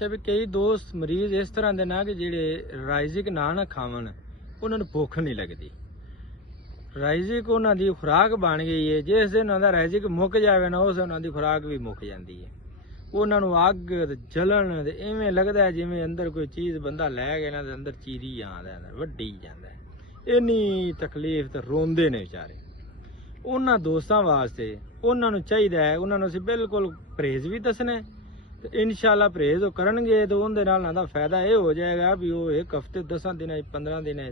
ਅੱਛਾ ਵੀ ਕਈ ਦੋਸਤ ਮਰੀਜ਼ ਇਸ ਤਰ੍ਹਾਂ ਦੇ ਨਾ ਕਿ ਜਿਹੜੇ ਰਾਈਜ਼ਿਕ ਨਾ ਖਾਵਣ ਉਹਨਾਂ ਨੂੰ ਭੁੱਖ ਨਹੀਂ ਲੱਗਦੀ। ਰਾਈਜ਼ਿਕ ਉਹਨਾਂ ਦੀ ਖੁਰਾਕ ਬਣ ਗਈ ਹੈ। ਜਿਸ ਦਿਨ ਉਹਨਾਂ ਦਾ ਰਾਈਜ਼ਿਕ ਮੁੱਕ ਜਾਵੇ ਨਾ ਉਸ ਉਹਨਾਂ ਦੀ ਖੁਰਾਕ ਵੀ ਮੁੱਕ ਜਾਂਦੀ ਹੈ। ਉਹਨਾਂ ਨੂੰ ਅੱਗ ਜਲਣ ਤੇ ਇਵੇਂ ਲੱਗਦਾ ਹੈ ਜਿਵੇਂ ਅੰਦਰ ਕੋਈ ਚੀਜ਼ ਬੰਦਾ ਲੈ ਗਿਆ ਨਾ ਤੇ ਅੰਦਰ ਚੀਰੀ ਜਾਂਦਾ ਹੈ, ਵੱਢੀ ਜਾਂਦਾ ਹੈ। ਇੰਨੀ ਤਕਲੀਫ ਤੇ ਰੋਂਦੇ ਨੇ ਵਿਚਾਰੇ। ਉਹਨਾਂ ਦੋਸਤਾਂ ਵਾਸਤੇ ਉਹਨਾਂ ਨੂੰ ਚਾਹੀਦਾ ਹੈ, ਉਹਨਾਂ ਨੂੰ ਅਸੀਂ ਬਿਲਕੁਲ ਪਰਹੇਜ਼ ਵੀ ਦੱਸਣਾ ਤੇ ਇਨਸ਼ਾਅੱਲਾ ਪਰਹੇਜ਼ ਉਹ ਕਰਨਗੇ ਤੇ ਉਹਦੇ ਨਾਲ ਉਹਨਾਂ ਦਾ ਫਾਇਦਾ ਇਹ ਹੋ ਜਾਏਗਾ ਵੀ ਉਹ ਇੱਕ ਹਫ਼ਤੇ 10 ਦਿਨਾਂ 15 ਦਿਨਾਂ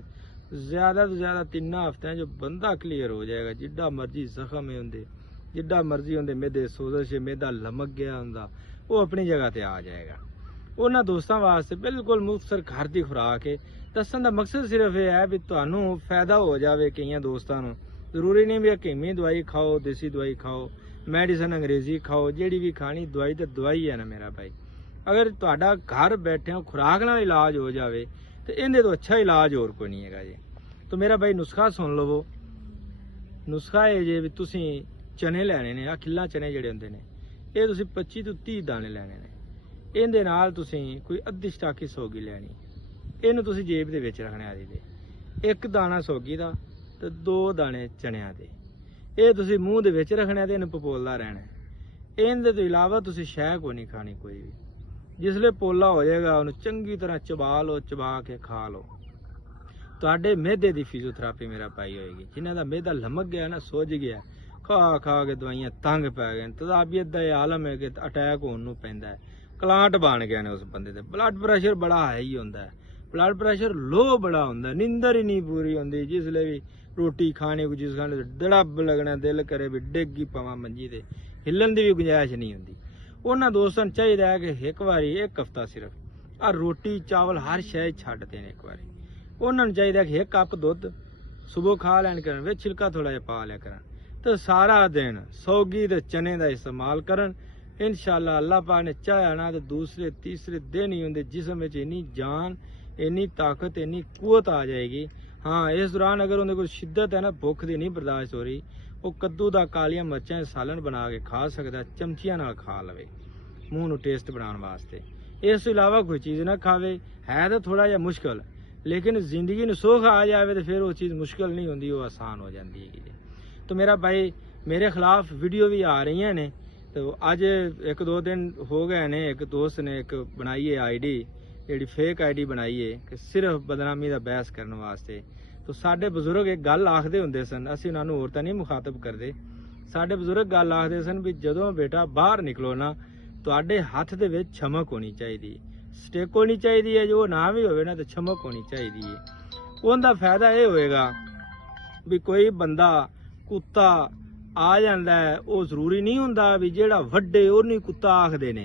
ਜ਼ਿਆਦਾ ਤੋਂ ਜ਼ਿਆਦਾ 3 ਹਫ਼ਤਿਆਂ 'ਚ ਬੰਦਾ ਕਲੀਅਰ ਹੋ ਜਾਏਗਾ। ਜਿੱਡਾ ਮਰਜ਼ੀ ਜ਼ਖਮ ਹੁੰਦੇ, ਜਿੱਡਾ ਮਰਜ਼ੀ ਹੁੰਦੇ ਮੇਦੇ ਸੋਜ਼ਸ਼ ਮੇਦਾ ਲਮਕ ਗਿਆ ਹੁੰਦਾ, ਉਹ ਆਪਣੀ ਜਗ੍ਹਾ ਤੇ ਆ ਜਾਏਗਾ। ਉਹਨਾਂ ਦੋਸਤਾਂ ਵਾਸਤੇ ਬਿਲਕੁਲ ਮੁਖਤਸਰ ਘਰ ਦੀ ਖੁਰਾਕ ਹੈ। ਦੱਸਣ ਦਾ ਮਕਸਦ ਸਿਰਫ ਇਹ ਹੈ ਵੀ ਤੁਹਾਨੂੰ ਫਾਇਦਾ ਹੋ ਜਾਵੇ। ਕਈਆਂ ਦੋਸਤਾਂ ਨੂੰ ਜ਼ਰੂਰੀ ਨਹੀਂ ਵੀ ਹਕੀਮੀ ਦਵਾਈ ਖਾਓ, ਦੇਸੀ ਦਵਾਈ ਖਾਓ, ਮੈਡੀਸਨ ਅੰਗਰੇਜ਼ੀ ਖਾਓ, ਜਿਹੜੀ ਵੀ ਖਾਣੀ ਦਵਾਈ ਤਾਂ ਦਵਾਈ ਹੈ ਨਾ ਮੇਰਾ ਭਾਈ। ਅਗਰ ਤੁਹਾਡਾ ਘਰ ਬੈਠਿਆਂ ਖੁਰਾਕ ਨਾਲ ਇਲਾਜ ਹੋ ਜਾਵੇ ਤੇ ਇਹਦੇ ਤੋਂ ਅੱਛਾ ਇਲਾਜ ਹੋਰ ਕੋਈ ਨਹੀਂ ਹੈਗਾ ਜੀ। ਤਾਂ ਮੇਰਾ ਭਾਈ ਨੁਸਖਾ ਸੁਣ ਲਵੋ। ਨੁਸਖਾ ਇਹ ਜੇ ਵੀ ਤੁਸੀਂ ਚਨੇ ਲੈਣੇ ਨੇ, ਆ ਖਿੱਲਾ ਚਨੇ ਜਿਹੜੇ ਹੁੰਦੇ ਨੇ ਇਹ ਤੁਸੀਂ 25 ਤੋਂ 30 ਦਾਣੇ ਲੈਣੇ ਨੇ। ਇਹਦੇ ਨਾਲ ਤੁਸੀਂ ਕੋਈ ਅੱਧੀ ਸਟਾਕੀ ਸੌਗੀ ਲੈਣੀ, ਇਹਨੂੰ ਤੁਸੀਂ ਜੇਬ ਦੇ ਵਿੱਚ ਰੱਖਣਾ ਦੇ। ਇੱਕ ਦਾਣਾ ਸੌਗੀ ਦਾ ਤੇ 2 ਦਾਣੇ ਚਨਿਆਂ ਦੇ, ਇਹ ਤੁਸੀਂ ਮੂੰਹ ਦੇ ਵਿੱਚ ਰੱਖਣਾ ਤੇ ਇਹਨੂੰ ਪਪੋਲਦਾ ਰਹਿਣਾ। ਇਹਦੇ ਤੋਂ ਇਲਾਵਾ ਤੁਸੀਂ ਸ਼ੈ ਕੋਈ ਨਹੀਂ ਖਾਣੀ ਕੋਈ ਵੀ। ਜਿਸਲੇ ਪੋਲਾ ਹੋ ਜਾਏਗਾ ਉਹਨੂੰ ਚੰਗੀ ਤਰ੍ਹਾਂ ਚਬਾ ਲਓ, ਚਬਾ ਕੇ ਖਾ ਲਓ। ਤੁਹਾਡੇ ਮਿਹਦੇ ਦੀ ਫਿਜ਼ੀਓਥੈਰੇਪੀ ਮੇਰਾ ਭਾਈ ਹੋਏਗੀ। ਜਿਨ੍ਹਾਂ ਦਾ ਮਿਹਦਾ ਲਮਕ ਗਿਆ ਨਾ, ਸੁੱਜ ਗਿਆ, ਖਾ ਖਾ ਕੇ ਦਵਾਈਆਂ ਤੰਗ ਪੈ ਗਏ, ਤਦਾਬੀਅਤ ਦਾ ਇਹ ਆਲਮ ਹੈ ਕਿ ਅਟੈਕ ਹੋਣ ਨੂੰ ਪੈਂਦਾ ਹੈ, ਕਲਾਂਟ ਬਣ ਗਏ ਨੇ ਉਸ ਬੰਦੇ ਦੇ। ਬਲੱਡ ਪ੍ਰੈਸ਼ਰ ਬੜਾ ਹਾਈ ਹੀ ਹੁੰਦਾ ਹੈ, ਬਲੱਡ ਪ੍ਰੈਸ਼ਰ ਲੋ ਬੜਾ ਹੁੰਦਾ, ਨੀਂਦਰ ਹੀ ਨਹੀਂ ਪੂਰੀ ਹੁੰਦੀ। ਜਿਸਲੇ ਵੀ ਰੋਟੀ ਖਾਣੀ ਕੋਈ ਜਿਸ ਖਾਣੇ ਦੜਬ ਲੱਗਣਾ, ਦਿਲ ਕਰੇ ਵੀ ਡਿੱਗ ਹੀ ਪਵਾਂ ਮੰਜੀ ਤੇ, ਹਿੱਲਣ ਦੀ ਵੀ ਗੁੰਜਾਇਸ਼ ਨਹੀਂ ਹੁੰਦੀ। ਉਹਨਾਂ ਦੋਸਤਾਂ ਨੂੰ ਚਾਹੀਦਾ ਹੈ ਕਿ ਇੱਕ ਵਾਰੀ ਇੱਕ ਹਫ਼ਤਾ ਸਿਰਫ ਆ ਰੋਟੀ ਚਾਵਲ ਹਰ ਸ਼ੈ ਛੱਡ ਦੇਣ। ਇੱਕ ਵਾਰੀ ਉਹਨਾਂ ਨੂੰ ਚਾਹੀਦਾ ਕਿ 1 ਕੱਪ ਦੁੱਧ ਸੁਬਹ ਖਾ ਲੈਣ ਕਰਨ, ਵਿੱਚ ਛਿਲਕਾ ਥੋੜਾ ਜਿਹਾ ਪਾ ਲਿਆ ਕਰਨ ਤੇ ਸਾਰਾ ਦਿਨ ਸੌਗੀ ਤੇ ਚਨੇ ਦਾ ਇਸਤੇਮਾਲ ਕਰਨ। ਇਨਸ਼ਾਅੱਲਾ ਅੱਲਾਹ ਪਾਕ ਨੇ ਚਾਹਿਆ ਨਾ ਤੇ ਦੂਸਰੇ ਤੀਸਰੇ ਦਿਨ ਹੀ ਉਹਦੇ ਜਿਸਮ ਵਿੱਚ ਇੰਨੀ ਜਾਨ, ਇੰਨੀ ਤਾਕਤ, ਇੰਨੀ ਕੁਵਤ ਆ ਜਾਏਗੀ। ਹਾਂ, ਇਸ ਦੌਰਾਨ ਅਗਰ ਉਹਦੇ ਕੋਲ ਸ਼ਿੱਦਤ ਹੈ ਨਾ, ਭੁੱਖ ਦੀ ਨਹੀਂ ਬਰਦਾਸ਼ਤ ਹੋ ਰਹੀ, ਉਹ ਕੱਦੂ ਦਾ ਕਾਲੀਆਂ ਮਿਰਚਾਂ ਸਾਲਨ ਬਣਾ ਕੇ ਖਾ ਸਕਦਾ, ਚਮਚੀਆਂ ਨਾਲ ਖਾ ਲਵੇ ਮੂੰਹ ਨੂੰ ਟੇਸਟ ਬਣਾਉਣ ਵਾਸਤੇ। ਇਸ ਤੋਂ ਇਲਾਵਾ ਕੋਈ ਚੀਜ਼ ਨਾ ਖਾਵੇ। ਹੈ ਤਾਂ ਥੋੜਾ ਜਿਹਾ ਮੁਸ਼ਕਲ, ਲੇਕਿਨ ਜ਼ਿੰਦਗੀ ਨੂੰ ਸੁੱਖ ਆ ਜਾਵੇ ਤੇ ਫਿਰ ਉਹ ਚੀਜ਼ ਮੁਸ਼ਕਲ ਨਹੀਂ ਹੁੰਦੀ, ਉਹ ਆਸਾਨ ਹੋ ਜਾਂਦੀ ਹੈ। तो मेरा भाई मेरे खिलाफ वीडियो भी आ रही ने, तो अज 1-2 दिन हो गए ने। एक दोस्त ने एक बनाई है आईडी, जी फेक आईडी बनाई है कि सिर्फ बदनामी का बहस करने वास्ते। तो साडे बजुर्ग एक गल आखते होंदे सन, असीं उन्हां नूं होर तां नहीं मुखातब करते। साडे बजुर्ग गल आखते सन भी जदों बेटा बाहर निकलो ना, तुहाडे हत्थ दे विच छमक होनी चाहिदी, स्टिक होनी चाहिदी है, जो ना भी होवे ना तो छमक होनी चाहिदी है। उहदा फायदा ये होएगा भी कोई बंदा कुत्ता आ जांदा है, वो जरूरी नहीं हुंदा भी जेड़ा वड्डे उहनूं ही कुत्ता आखदे ने।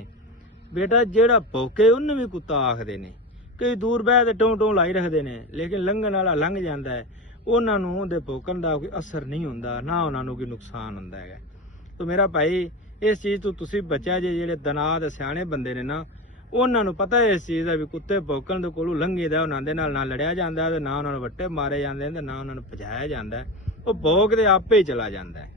बेटा जेड़ा भौके उहनूं भी कुत्ता आखदे ने। कई दूर बह के टों टों लाई रखदे ने, लेकिन लंघण वाला लंघ जांदा है, उहनां नूं उहदे भौंकण दा कोई असर नहीं हुंदा, ना उहनां नूं कोई नुकसान हुंदा है। तो मेरा भाई इस चीज़ तो तुसीं बचा जे। जेड़े दना ते सियाणे बंदे ने ना, उहनां नूं पता है इस चीज़ दा भी कुत्ते भौंकण दे कोलों लंघीदा, उहनां दे नाल ना लड़िया जांदा ते ना उहनां नूं वट्टे मारे जांदे ते ना उहनां नूं भजाया जांदा है। ਉਹ ਭੌਂਕ ਦੇ ਆਪੇ ਹੀ ਚਲਾ ਜਾਂਦਾ ਹੈ।